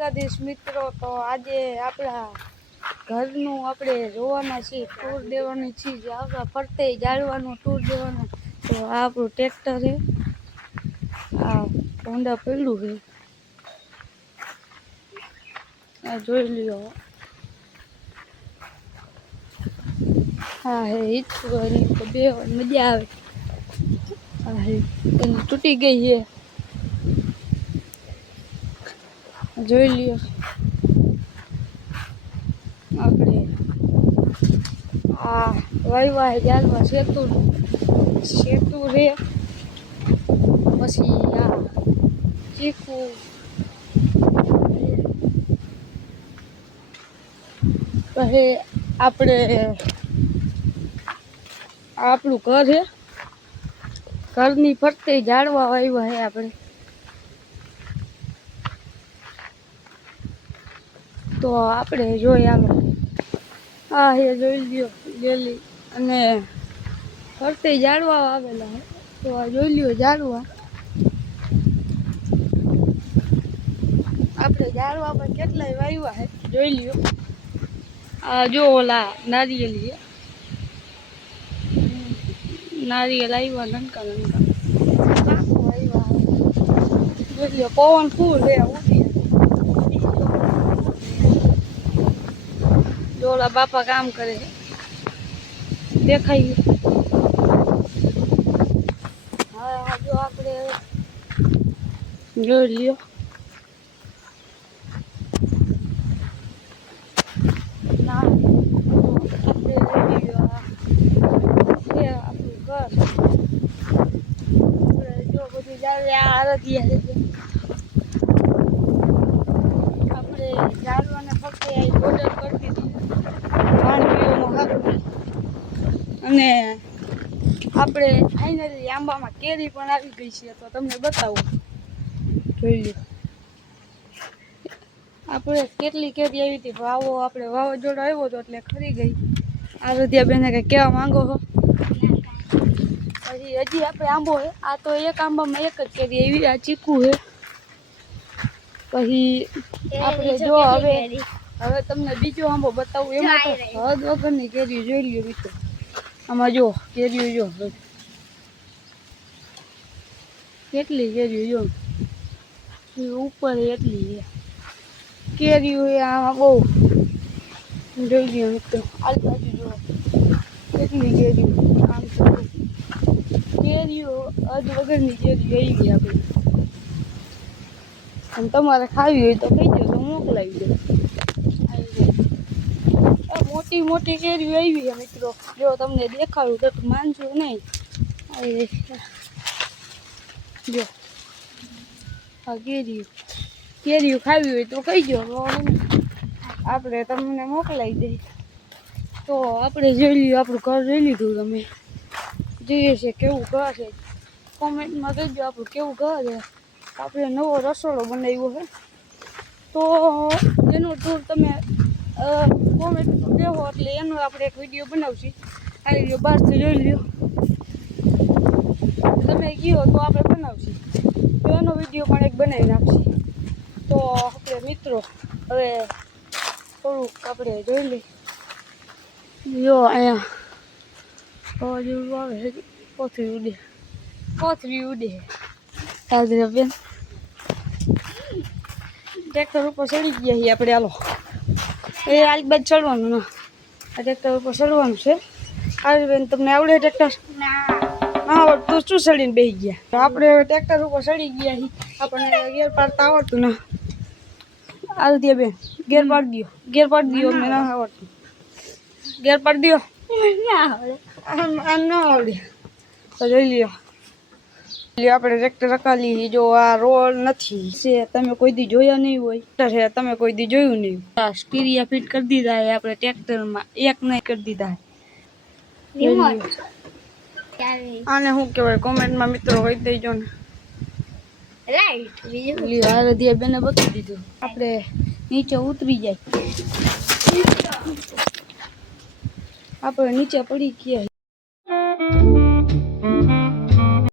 દ્વારકાધીશ મિત્રો, તો આજે આપણા ઘરનું આપણે જોવાના છીએ, ટૂર દેવાની છે. આપણા ફરતે જાળવાનું ટૂર દેવાનું. તો આ આપણું ટ્રેક્ટર છે, આ હોન્ડા પડ્યું છે, આ જોઈ લ્યો. હા હે ઈચ્છું તો બે મજા આવે. હા હે એની તૂટી ગઈ છે, જોઈ લ્યો. આપણે આ વાયવા જાલવા સેતુ રે, પછી આ ચીકુ, પછી આપણે આપણું ઘર છે, ઘરની ફરતે ઝાડવા વાવ્યા છે આપણે. તો આપણે જોઈ આલો. આ હે જોઈ લ્યો ગેલી, અને ફરતે ઝાડવા આવેલા હે. તો આ જોઈ લ્યો ઝાડવા. આપણે ઝાડવા પર કેટલાય વાવ્યા હે, જોઈ લ્યો. આ જો ઓલા નારિયેલી નારિયેલ આવ્યા નનકા નનકા આવ્યા. જોઈ લ્યો પવન ફૂલ હે ઉડી. જો ઓલા બાપા કામ કરે છે, દેખાય. હા જો આપણે જોઈ લ્યો. આપણે ઝાડવાને ફક્ત બોર્ડર કરી દીધી, પાણી પીવાનું સારું. અને આપણે ફાઇનલી આંબામાં કેરી પણ આવી ગઈ છે, તો તમને બતાવું. જોઈ લો આપણે કેટલી કેરી આવી હતી. આપણે વાવાઝોડો આવ્યો હતો એટલે ખરી ગઈ. આરોધ્યા બેને કંઈ કહેવા માંગો છો? હજી આપણે આંબો છે, આ તો એક આંબામાં એક જ કેરી એવી. આ ચીકુ છે. પછી આપણે જો હવે તમને બીજો આંબો બતાવું. એમાં તો હદ વગરની કેરી જોઈ લ્યો મિત્રો. આમાં જો કેરીઓ જો કેટલી કેરીઓ જો ઉપર એટલી છે કેરીઓ. આમાં બહુ જોઈ લ્યો મિત્રો. આ બાજુ જો કેટલી કેરીઓ. આમ તો કેરીઓ હદ વગરની કેરીઓ આવી આપણે. અને તમારે ખાવી હોય તો કહીજો, તો મોકલાવી દો. મોટી મોટી કેરીઓ આવી છે મિત્રો. જો તમને દેખાડું તો માનજો નહીં. જો આ કેરીઓ ખાવી હોય તો કહીજો, આપણે તમને મોકલાવી દઈએ. તો આપણે જોઈ લઈએ, આપણું ઘર જોઈ લીધું. તમે જોઈએ છે કેવું ઘર છે, કોમેન્ટમાં કહેજો આપણું કેવું ઘર છે. આપણે નવો રસોડો બનાવ્યો છે, તો એનો ટૂર તમે કોમેન્ટમાં કહેવો એટલે એનો આપણે એક વિડીયો બનાવશું. આ વિડીયો બહારથી જોઈ લ્યો. તમે કહો તો આપણે બનાવશું, તો એનો વિડીયો પણ એક બનાવી નાખશું. તો આપણે મિત્રો હવે થોડુંક આપણે જોઈ લઈએ. જો અહીંયા જેવું આવે છે, કોથળી ઉડે તાજરા બેન. ટ્રેક્ટર ઉપર ચડી ગયા છીએ આપણે. હાલો એ આજ બાદ ચડવાનું ના, આ ટ્રેક્ટર ઉપર ચડવાનું છે. આવી બેન તમને આવડે ટ્રેક્ટર? હા તું શું ચડીને બેસી ગયા? આપણે હવે ટ્રેક્ટર ઉપર ચડી ગયા છીએ. આપણને ગેર પાડતા આવડતું ના. આવી બેન ગેર પાડી દો. અમને ના આવડતું. ગેર પાડી દો. આમ ના આવડે તો જોઈ લ્યો. આપણે ટ્રેક્ટર રકાલી. જો આ રોડ નથી છે, તમે કોઈ દી જોયા નહીં હોય. તમે કોઈ દી જોયું નહીં. સ્ટીરિયા ફિટ કરી દીધા છે આપણે ટ્રેક્ટરમાં. એક નહીં કરી દીધા. આને શું કહેવાય કોમેન્ટમાં મિત્રો કહી દેજો ને. આરાધ્યા બેને બતાવી દીધું. આપણે નીચે ઉતરી જાય. આપણે નીચે પડી ગયા.